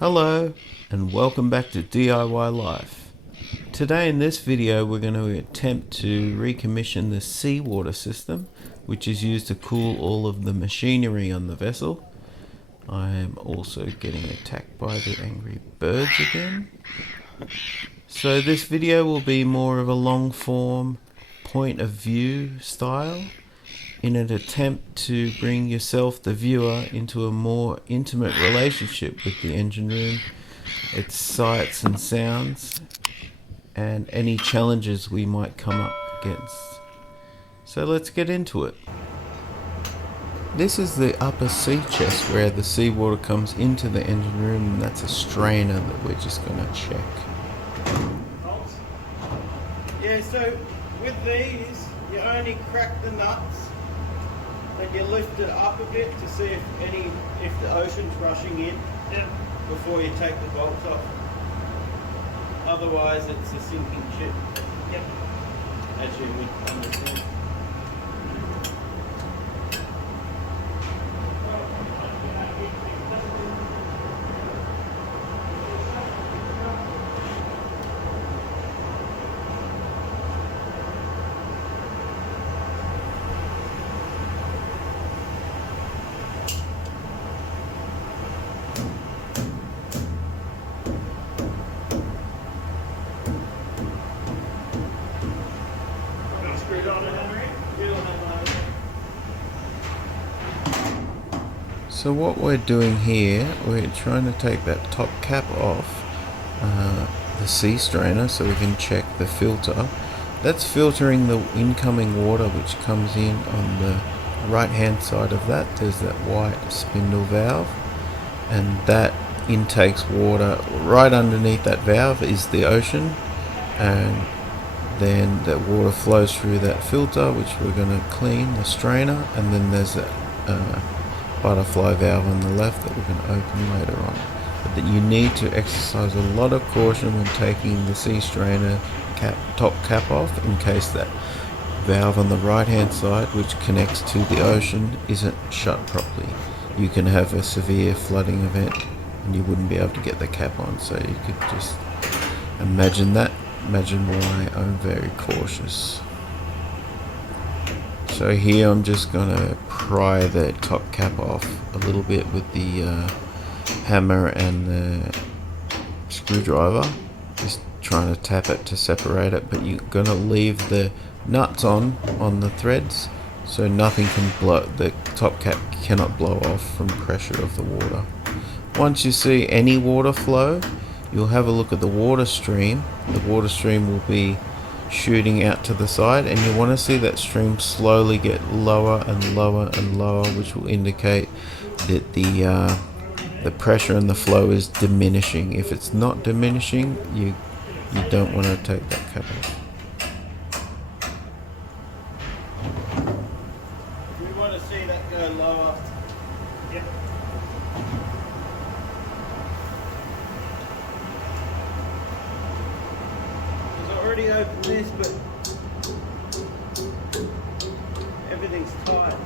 Hello and welcome back to DIY Life. Today in this video we're going to attempt to recommission the seawater system, which is used to cool all of the machinery on the vessel. I am also getting attacked by the angry birds again. So this video will be more of a long form point of view style in an attempt to bring yourself, the viewer, into a more intimate relationship with the engine room, its sights and sounds, and any challenges we might come up against. So let's get into it. This is the upper sea chest where the seawater comes into the engine room, and that's a strainer that we're just going to check. Yeah, so with these, you only crack the nuts and you lift it up a bit to see if the ocean's rushing in before you take the bolts off. Otherwise, it's a sinking ship. Yep. As you would understand. So what we're doing here, we're trying to take that top cap off the sea strainer so we can check the filter. That's filtering the incoming water which comes in on the right hand side of that. There's that white spindle valve, and that intakes water. Right underneath that valve is the ocean, and then the water flows through that filter which we're going to clean, the strainer, and then there's that butterfly valve on the left that we're going to open later on. But that you need to exercise a lot of caution when taking the sea strainer top cap off, in case that valve on the right hand side which connects to the ocean isn't shut properly. You can have a severe flooding event and you wouldn't be able to get the cap on, so you could just imagine why I'm very cautious. So here I'm just going to pry the top cap off a little bit with the hammer and the screwdriver, just trying to tap it to separate it, but you're going to leave the nuts on the threads so nothing can blow, the top cap cannot blow off from pressure of the water. Once you see any water flow, you'll have a look at the water stream. The water stream will be shooting out to the side, and you want to see that stream slowly get lower and lower and lower, which will indicate that the pressure and the flow is diminishing. If it's not diminishing, you don't want to take that cap off. We want to see that go lower. Yep. Already opened this, but everything's tight,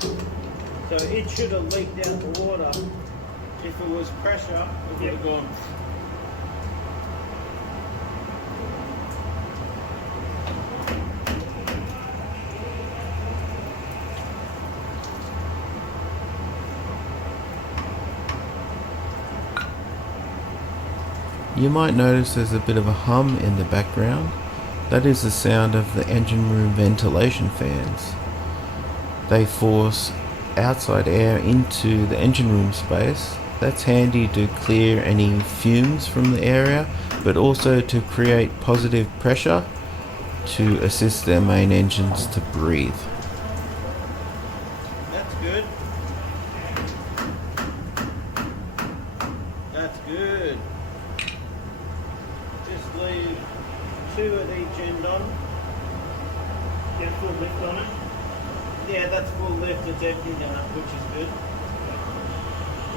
so it should have leaked out the water. If it was pressure, it would have gone. You might notice there's a bit of a hum in the background. That is the sound of the engine room ventilation fans. They force outside air into the engine room space. That's handy to clear any fumes from the area, but also to create positive pressure to assist their main engines to breathe. That's good. That's good. Just leave 2 at each end on. Get full lift on it? Yeah, that's full lift. It's empty now, which is good.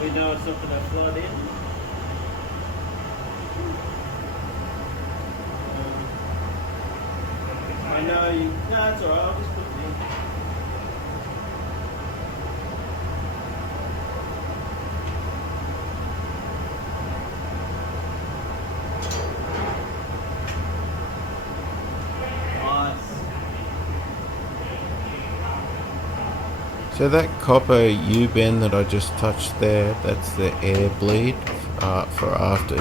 We know it's not going to flood in. I know you. No, it's alright. I'll just put it in. So that copper U-bend that I just touched there, that's the air bleed for after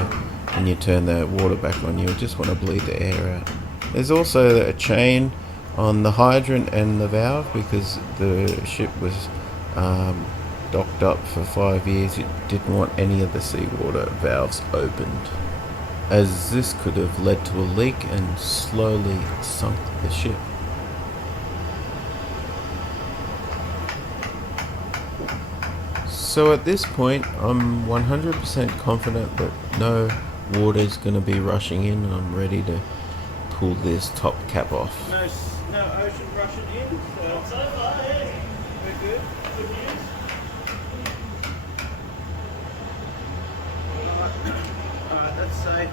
when you turn the water back on. You just want to bleed the air out. There's also a chain on the hydrant and the valve because the ship was docked up for 5 years. It didn't want any of the seawater valves opened, as this could have led to a leak and slowly sunk the ship. So at this point, I'm 100% confident that no water is going to be rushing in, and I'm ready to pull this top cap off. No ocean rushing in, so we're good. Good news. Alright, that's safe.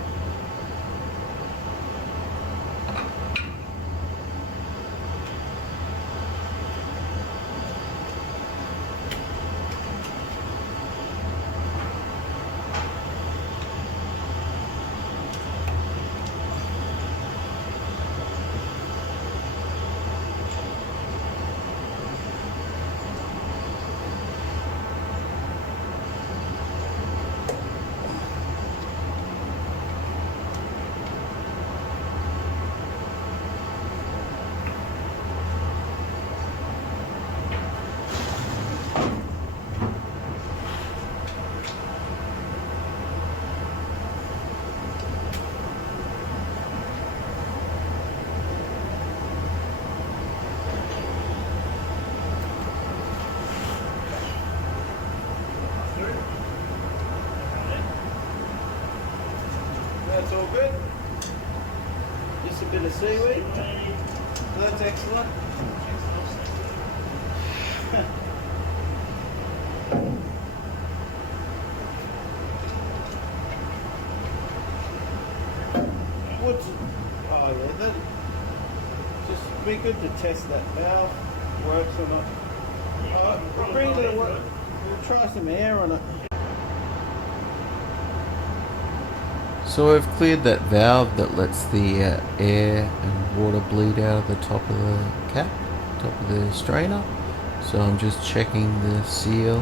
That's all good. Just a bit of seaweed. That's excellent. What's, oh yeah, that just be good to test that valve works or not. Bring it to work. We'll try some air on it. So I've cleared that valve that lets the air and water bleed out of the top of the cap, top of the strainer. So I'm just checking the sealing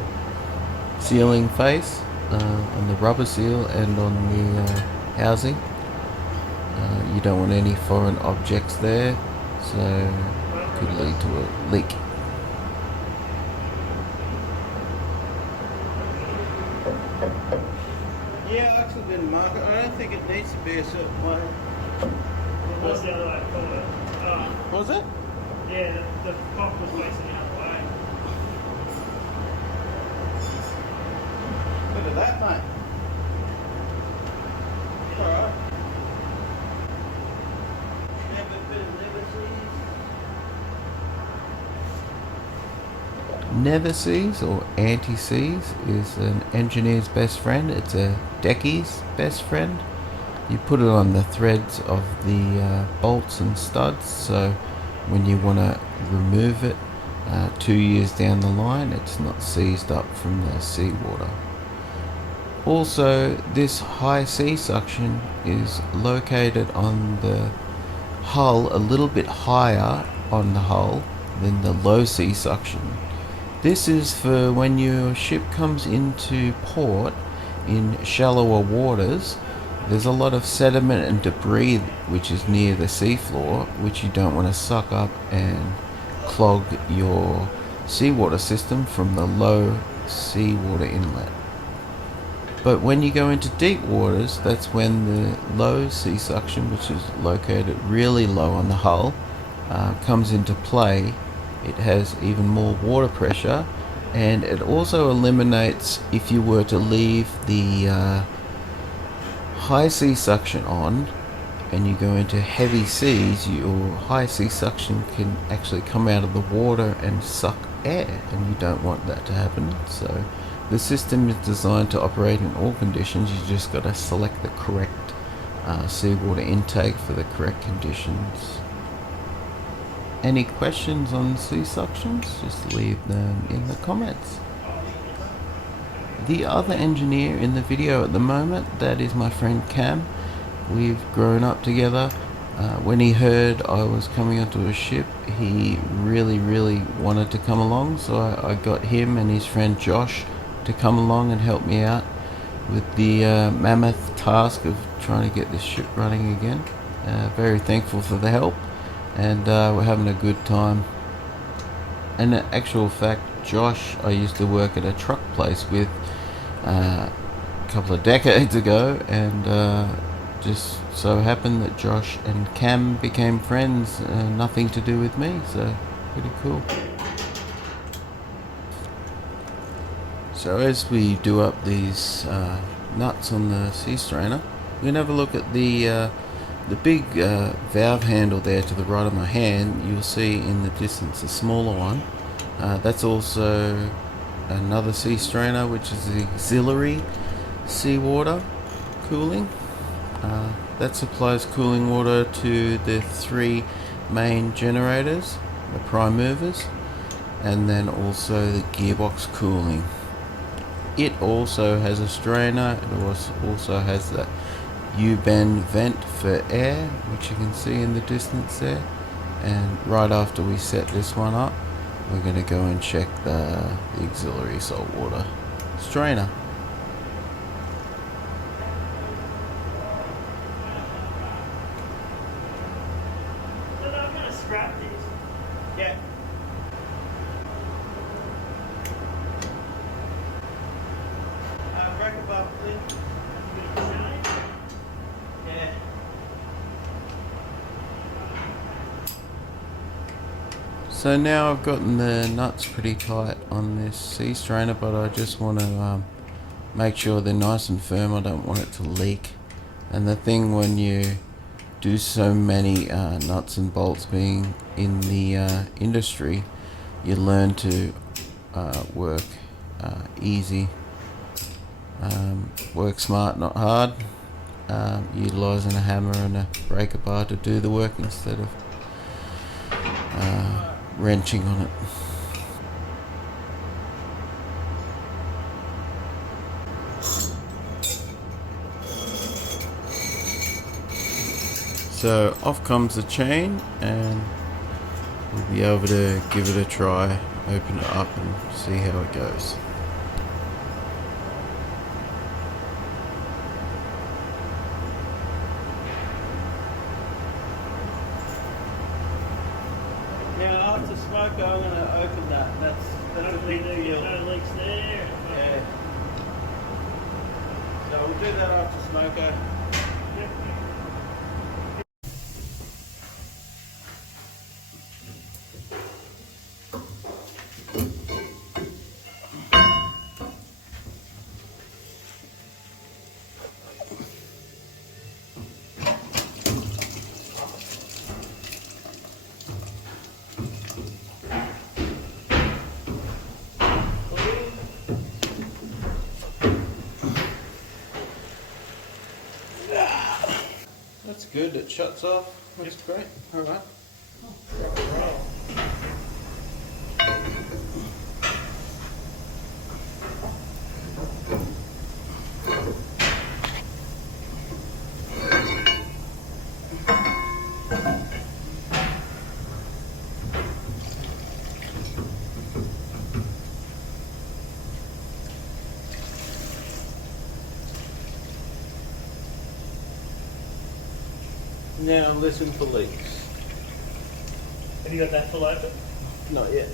face on the rubber seal and on the housing. You don't want any foreign objects there, so it could lead to a leak. Yeah, Axel didn't mark it. I don't think it needs to be a certain way. It was the other way forward. Was it? Yeah, the cock was facing the other way. Look at that, mate. Alright. Have a bit of Never seize or anti-seize is an engineer's best friend. It's a deckie's best friend. You put it on the threads of the bolts and studs, so when you want to remove it 2 years down the line, it's not seized up from the seawater. Also, this high sea suction is located on the hull, a little bit higher on the hull than the low sea suction. This is for when your ship comes into port in shallower waters. There's a lot of sediment and debris which is near the seafloor, which you don't want to suck up and clog your seawater system from the low seawater inlet. But when you go into deep waters, that's when the low sea suction, which is located really low on the hull, comes into play. It has even more water pressure, and it also eliminates, if you were to leave the high sea suction on and you go into heavy seas, your high sea suction can actually come out of the water and suck air, and you don't want that to happen. So the system is designed to operate in all conditions. You just got to select the correct seawater intake for the correct conditions. Any questions on sea suctions? Just leave them in the comments. The other engineer in the video at the moment, that is my friend Cam. We've grown up together. When he heard I was coming onto a ship, he really wanted to come along, so I got him and his friend Josh to come along and help me out with the mammoth task of trying to get this ship running again. Very thankful for the help, and we're having a good time. And in actual fact, Josh, I used to work at a truck place with a couple of decades ago, and just so happened that Josh and Cam became friends, nothing to do with me, so pretty cool. So as we do up these nuts on the sea strainer, we're gonna have a look at the big valve handle there to the right of my hand. You'll see in the distance a smaller one. That's also another sea strainer, which is the auxiliary seawater cooling. That supplies cooling water to the 3 main generators, the prime movers, and then also the gearbox cooling. It also has a strainer. It also has the U-bend vent for air, which you can see in the distance there. And right after we set this one up, we're going to go and check the auxiliary saltwater strainer. So I'm going to scrap these. Yeah. Break them up, please. Yeah. So now I've gotten the nuts pretty tight on this sea strainer, but I just want to make sure they're nice and firm. I don't want it to leak. And the thing when you do so many nuts and bolts being in the industry, you learn to work easy, work smart, not hard, utilising a hammer and a breaker bar to do the work instead of wrenching on it. So off comes the chain, and we'll be able to give it a try, open it up and see how it goes. Now after smoker, I'm going to open that. That's a Hopefully big there's deal. no leaks there. Yeah. So we'll do that after smoker. Yep. That's good. It shuts off. That's great. All right. Now listen for leaks. Have you got that full open? Not yet.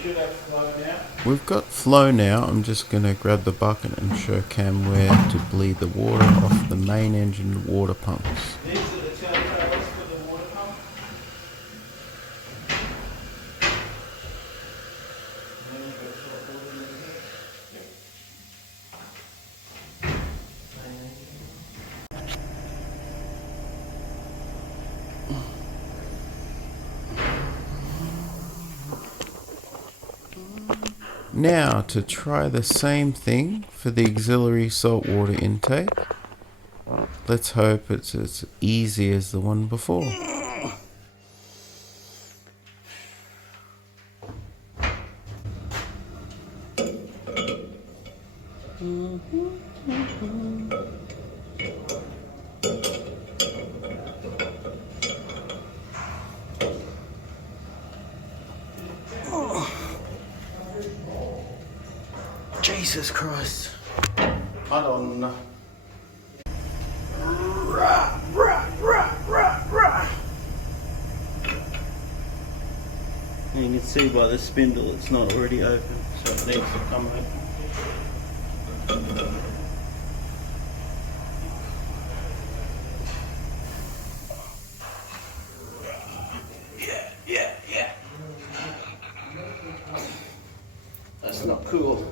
should have flow now. We've got flow now. I'm just going to grab the bucket and show Cam where to bleed the water off the main engine water pumps. These are the telltales for the water pump. And then you've got salt water in here. Now to try the same thing for the auxiliary saltwater intake. Let's hope it's as easy as the one before. Jesus Christ. Hold on. Rah, rah, rah, rah, rah. You can see by the spindle it's not already open, so it needs to come open. Yeah. That's not cool.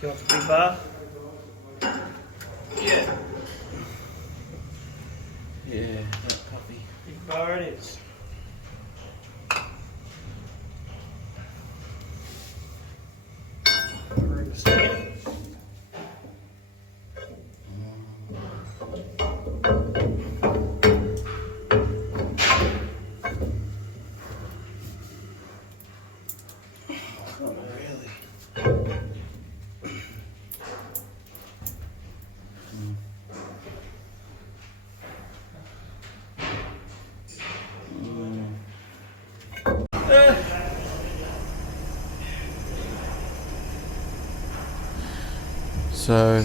Do you want the big bar? Yeah. Yeah, that puppy. Big bar it is. Not really. So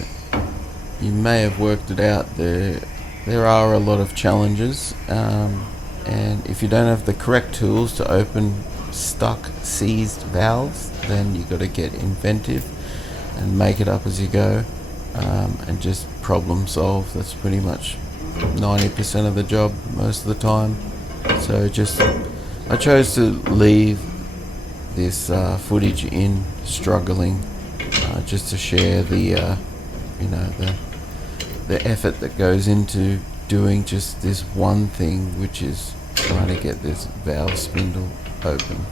you may have worked it out. There are a lot of challenges, and if you don't have the correct tools to open stuck, seized valves, then you got to get inventive and make it up as you go, and just problem solve. That's pretty much 90% of the job most of the time. So I chose to leave this footage in struggling, just to share the effort that goes into doing just this one thing, which is trying to get this valve spindle open.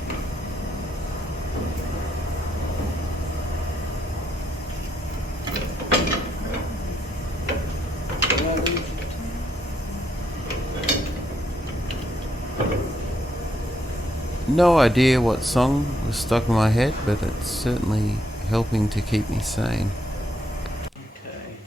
No idea what song was stuck in my head, but it's certainly helping to keep me sane. Okay.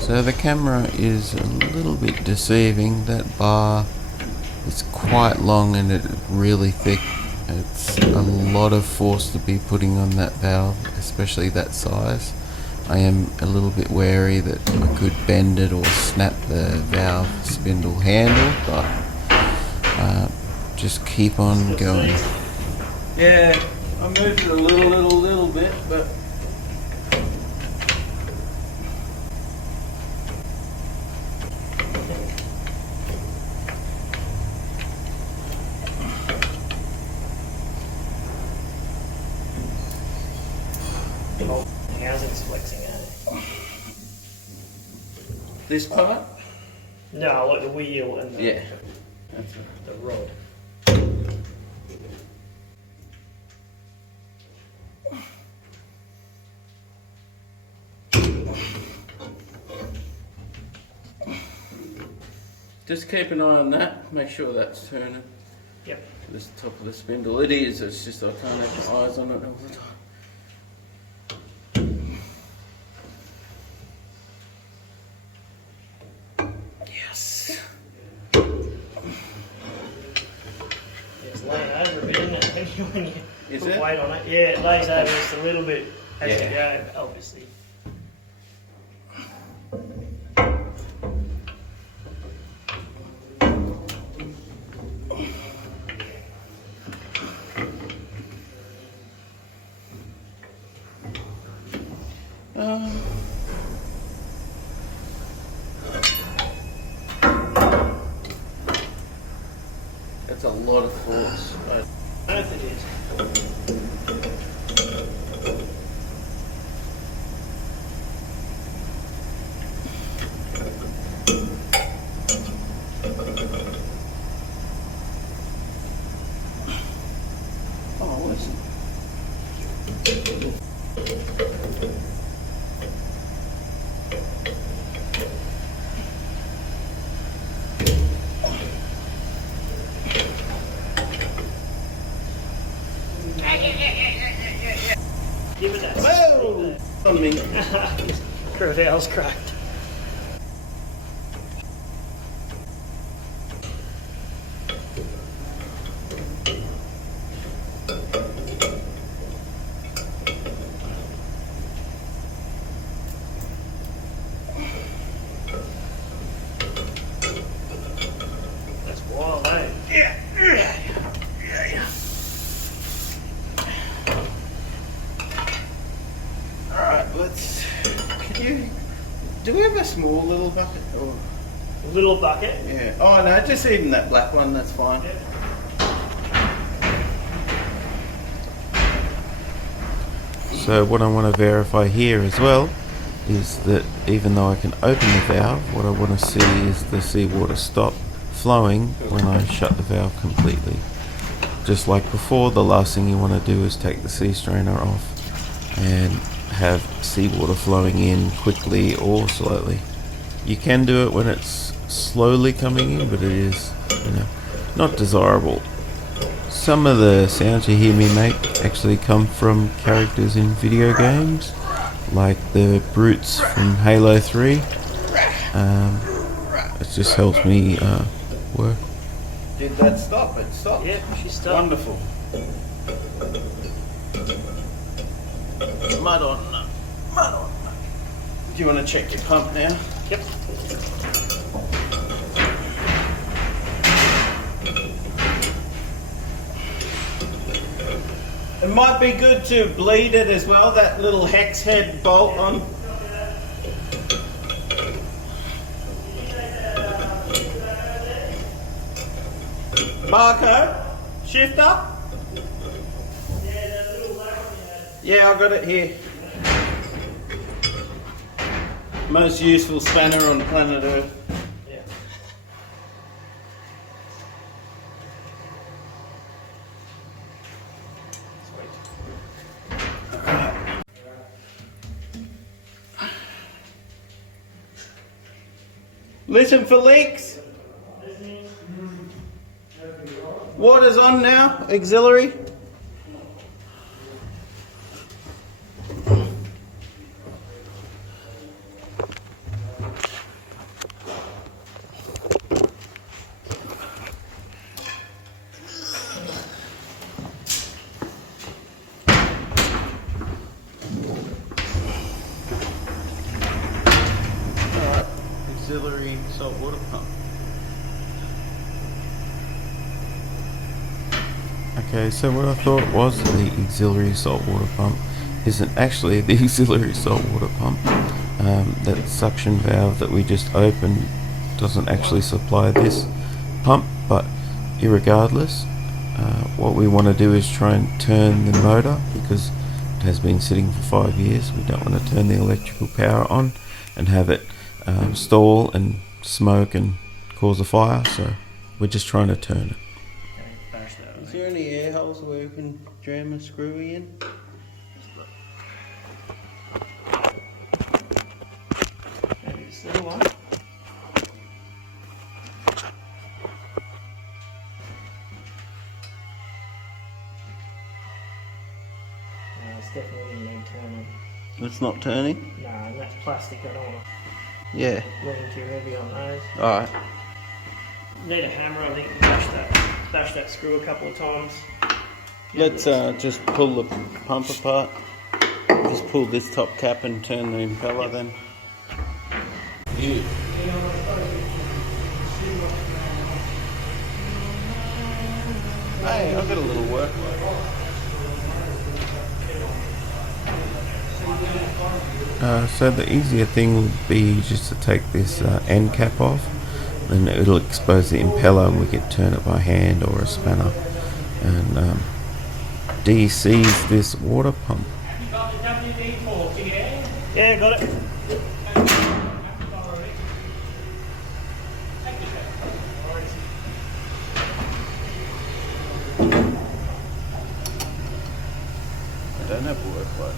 So the camera is a little bit deceiving. That bar is quite long and it's really thick. It's a lot of force to be putting on that valve, especially that size. I am a little bit wary that I could bend it or snap the valve spindle handle, but just keep on going. Yeah, I moved it a little bit, but Housing's flexing, eh? this part? No, like the wheel and the, Yeah. That's it. the rod. Just keep an eye on that. Make sure that's turning Yep. to the top of the spindle. It is. It's just I can't have my eyes on it all the time. Yes. It's laying over a bit, isn't it? When you Is put it? weight on it. Yeah, it lays over just a little bit as you Yeah. go, obviously. That's a lot of force. Both it is. Oh, listen. Give it that. Whoa! On me. Creval's cracked. That's wild, eh? Alright, let's. Could you. Do we have a small little bucket? Or, A little bucket. yeah. Oh no, just even that black one, that's fine. Yep. So what I want to verify here as well is that even though I can open the valve, what I want to see is the seawater stop flowing when I shut the valve completely. Just like before, the last thing you want to do is take the sea strainer off and have seawater flowing in quickly or slowly. You can do it when it's slowly coming in, but it is, not desirable. Some of the sounds you hear me make actually come from characters in video games, like the brutes from Halo 3. It just helps me work. Did that stop? It stopped. Yep, she stopped. Wonderful. Mud on. Mud on. Do you want to check your pump now? Yep. It might be good to bleed it as well, that little hex head bolt on. Marco, shifter? Yeah, I got it here. Most useful spanner on planet Earth. Yeah. Listen for leaks. Water's on now, auxiliary. Auxiliary salt water pump. Okay, so what I thought was the auxiliary saltwater pump isn't actually the auxiliary saltwater pump. That suction valve that we just opened doesn't actually supply this pump, but irregardless, what we want to do is try and turn the motor because it has been sitting for 5 years. We don't want to turn the electrical power on and have it stall and smoke and cause a fire, so we're just trying to turn it. Is there any air holes where we can jam a screw in? Maybe this little one. definitely going to need turning. It's not turning? No, and that's plastic. I don't want Yeah. to lean too heavy on those. Alright. Need a hammer, I think, to bash that screw a couple of times. Let's just pull the pump apart. Just pull this top cap and turn the impeller then. Yeah. Hey, I've got a little work. So the easier thing would be just to take this end cap off, and it'll expose the impeller, and we can turn it by hand or a spanner, and de-seize this water pump. Yeah, got it. I don't have work light.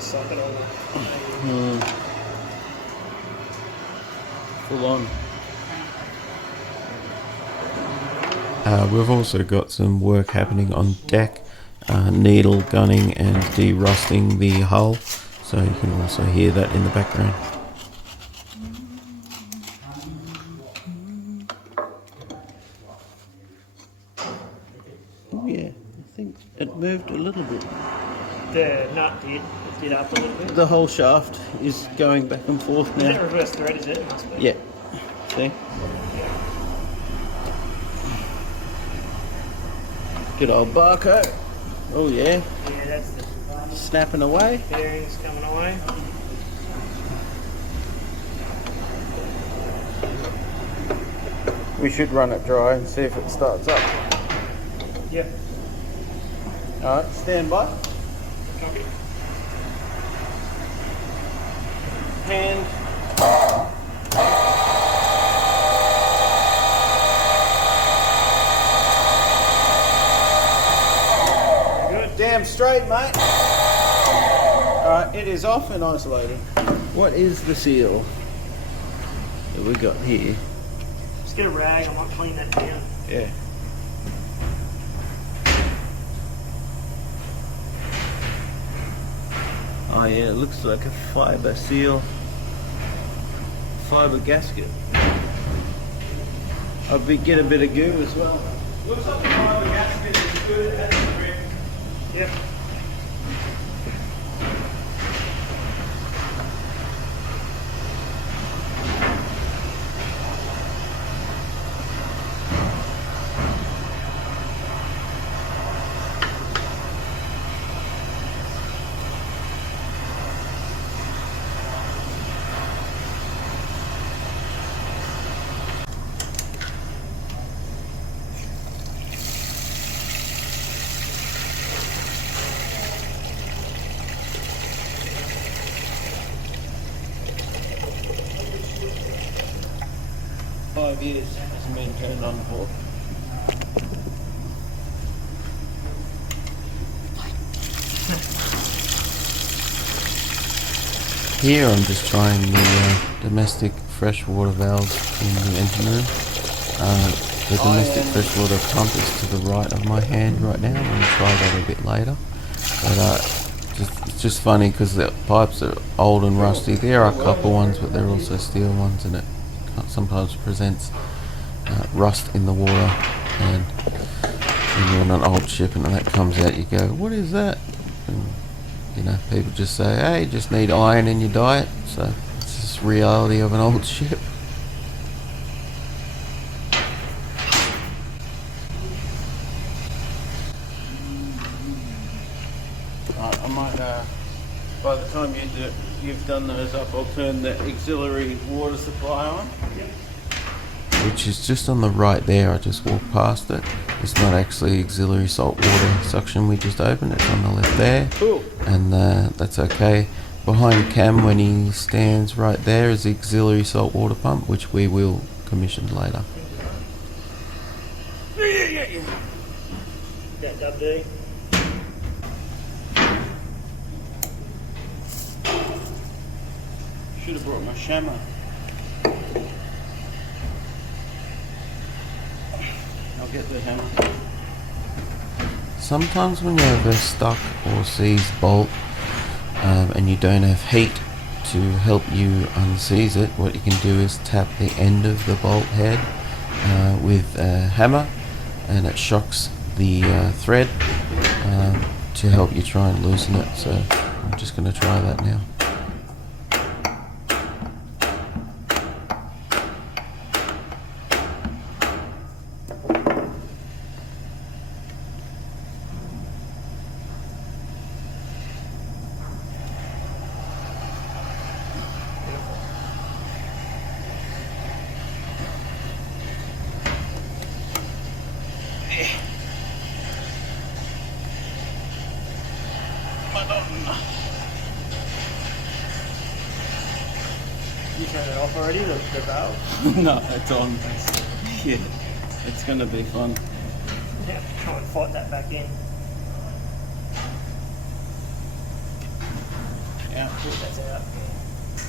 Suck it all. Full on. We've also got some work happening on deck, needle gunning and de-rusting the hull, so you can also hear that in the background. Oh yeah, I think it moved a little bit. The nut did up a little bit. The whole shaft is going back and forth Is it now. reverse thread, is it? It must be. Yeah. See? Good old Barco. Oh yeah. Yeah, that's the Snapping away. bearings coming away. We should run it dry and see if it starts up. Yep. Alright, stand by. Copy. Hand. Good. Damn straight, mate. Alright, it is off and isolating. What is the seal that we got here? Just get a rag, I might clean that down. Yeah. Oh yeah, it looks like a fibre seal. Fibre gasket. I'll get a bit of goo as well. Looks like the fibre gasket is good as a grip. Yep. Years hasn't been turned on for. Here I'm just trying the domestic freshwater valves in the engine room. The domestic freshwater pump is to the right of my hand right now. I'm going to try that a bit later. But it's just funny because the pipes are old and rusty. There are a couple ones, but they're also steel ones, and it sometimes presents rust in the water. And when you're on an old ship and that comes out, you go, "What is that?" And, you know, people just say, "Hey, you just need iron in your diet." So it's just reality of an old ship. I might, by the time you've done those up, I'll turn the auxiliary water supply on. Which is just on the right there. I just walked past it. It's not actually auxiliary salt water suction we just opened. It's on the left there. Cool. And that's okay. Behind Cam, when he stands right there, is the auxiliary salt water pump, which we will commission later. That dub dirty. Should have brought my shammer. I'll get the hammer. Sometimes when you have a stuck or seized bolt and you don't have heat to help you unseize it, what you can do is tap the end of the bolt head with a hammer, and it shocks the thread to help you try and loosen it. So I'm just going to try that now. You turned it off already, the valve? No, it's on. Yeah, it's gonna be fun. Yeah, try and fight that back in. Yeah. That's out.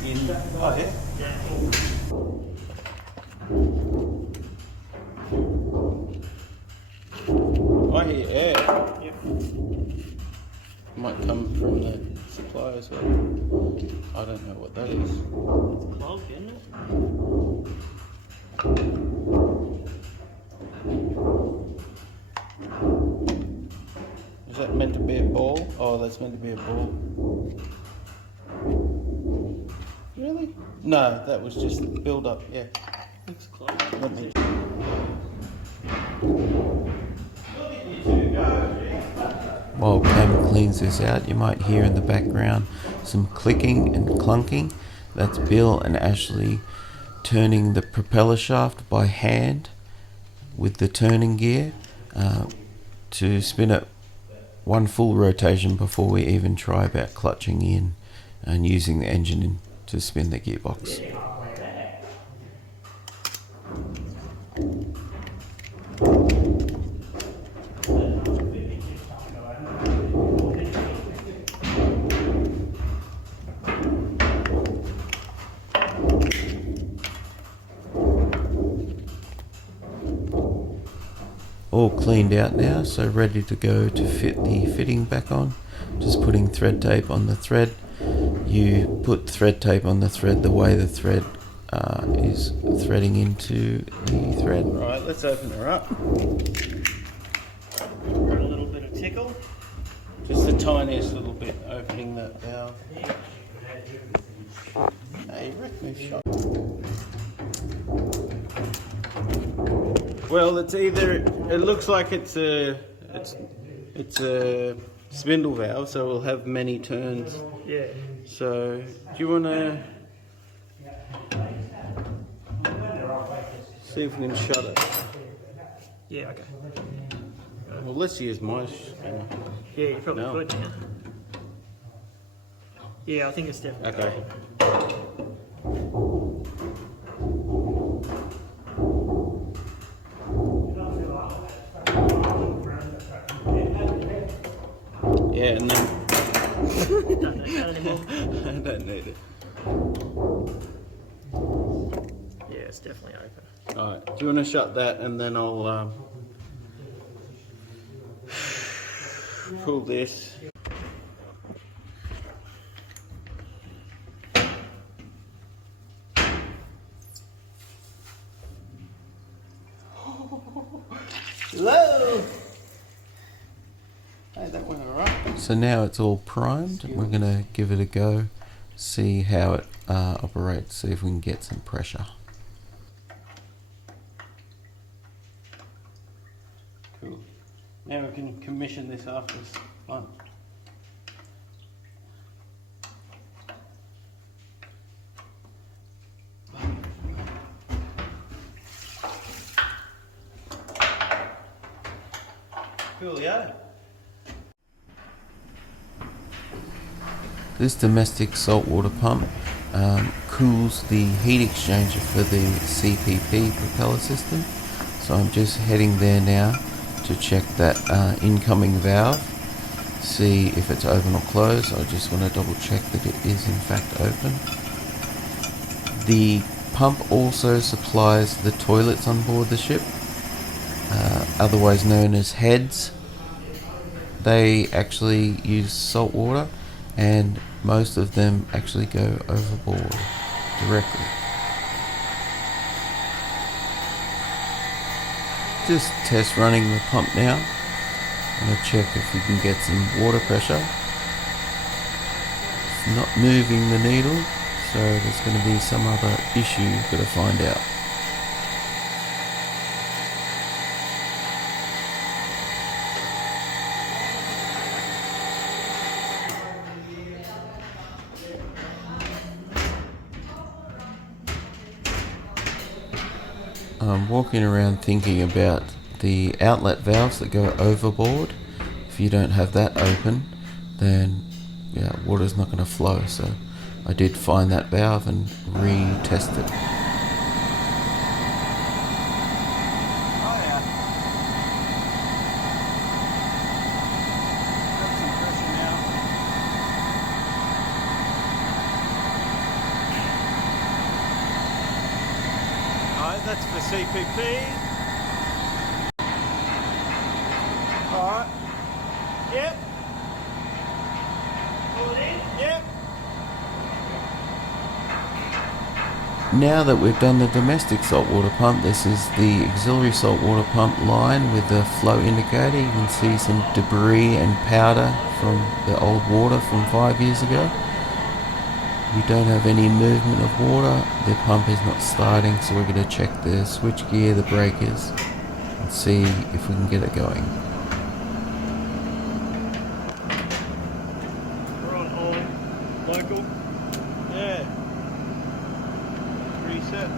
In. Oh yeah. Yeah. I hear air. Yep. Might come from the supply as well. I don't know what that is. It's plugged, isn't it? Is that meant to be a ball? Oh, that's meant to be a ball. Really? No, that was just build up. Yeah. Looks closed. Let me. While Cam cleans this out, you might hear in the background some clicking and clunking. That's Bill and Ashley turning the propeller shaft by hand with the turning gear to spin it one full rotation before we even try about clutching in and using the engine to spin the gearbox. All cleaned out now, so ready to go to fit the fitting back on. Just putting thread tape on the thread. You put thread tape on the thread the way the thread is threading into the thread. Right, let's open her up. Got a little bit of tickle. Just the tiniest little bit opening that valve. Hey, Rick, we've shot. Well, it's either. It looks like it's a spindle valve, so we'll have many turns. Yeah. So, do you want to see if we can shut it? Yeah, okay. Well, let's use my spanner. Yeah, you probably No. could, yeah. Yeah, I think it's definitely. Okay. Yeah, and then Don't need that anymore. I don't need it. Yeah, it's definitely open. Alright, do you want to shut that and then I'll pull this. Hello! Hey, that went alright. So now it's all primed. We're going to give it a go, see how it operates, see if we can get some pressure. Cool. Now we can commission this after it's fun. Coolio. This domestic saltwater pump cools the heat exchanger for the CPP propeller system. So I'm just heading there now to check that incoming valve, see if it's open or closed. I just want to double check that it is in fact open. The pump also supplies the toilets on board the ship, otherwise known as heads. They actually use salt water, and most of them actually go overboard directly. Just test running the pump now. I'm going to check if we can get some water pressure. It's not moving the needle, so there's going to be some other issue you've got to find out. I'm walking around thinking about the outlet valves that go overboard. If you don't have that open, then water's not going to flow. So I did find that valve and retest it. Oh yeah. Got some pressure now. Alright, that's for CPP. Alright. Yep. Yep. Now that we've done the domestic saltwater pump, this is the auxiliary saltwater pump line with the flow indicator. You can see some debris and powder from the old water from 5 years ago. We don't have any movement of water. The pump is not starting, so we're going to check the switch gear, the breakers, and see if we can get it going. We're on all local. Yeah. Reset.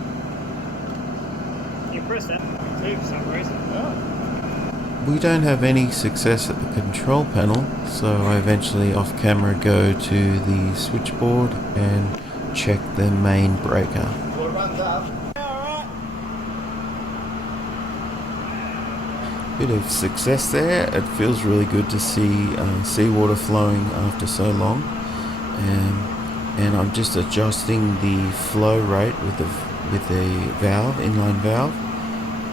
You press that too for some reason. Oh. We don't have any success at the control panel, so I eventually off camera go to the switchboard and check the main breaker. Well, it runs up. Alright. Bit of success there. It feels really good to see seawater flowing after so long, and I'm just adjusting the flow rate with the valve, inline valve.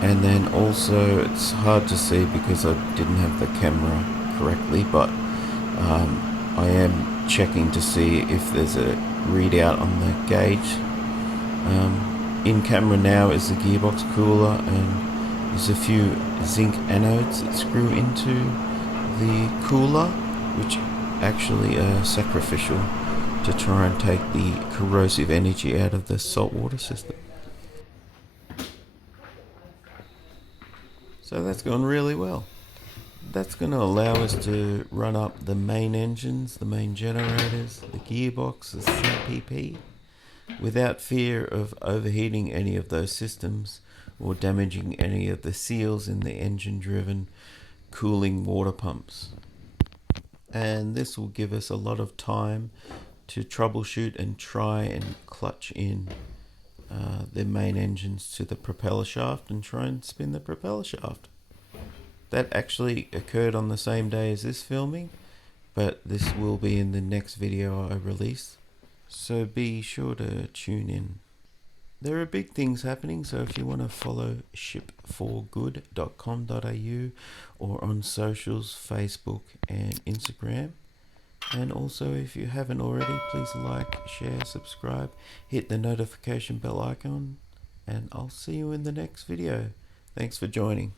And then also, it's hard to see because I didn't have the camera correctly, but I am checking to see if there's a readout on the gauge. In camera now is the gearbox cooler, and there's a few zinc anodes that screw into the cooler, which actually are sacrificial to try and take the corrosive energy out of the saltwater system. So that's gone really well. That's going to allow us to run up the main engines, the main generators, the gearbox, the CPP, without fear of overheating any of those systems or damaging any of the seals in the engine-driven cooling water pumps. And this will give us a lot of time to troubleshoot and try and clutch in the main engines to the propeller shaft and try and spin the propeller shaft. That actually occurred on the same day as this filming, but this will be in the next video I release, so be sure to tune in. There are big things happening, so if you want to follow ship4good.com.au or on socials, Facebook and Instagram. And also, if you haven't already, please like, share, subscribe, hit the notification bell icon, and I'll see you in the next video. Thanks for joining.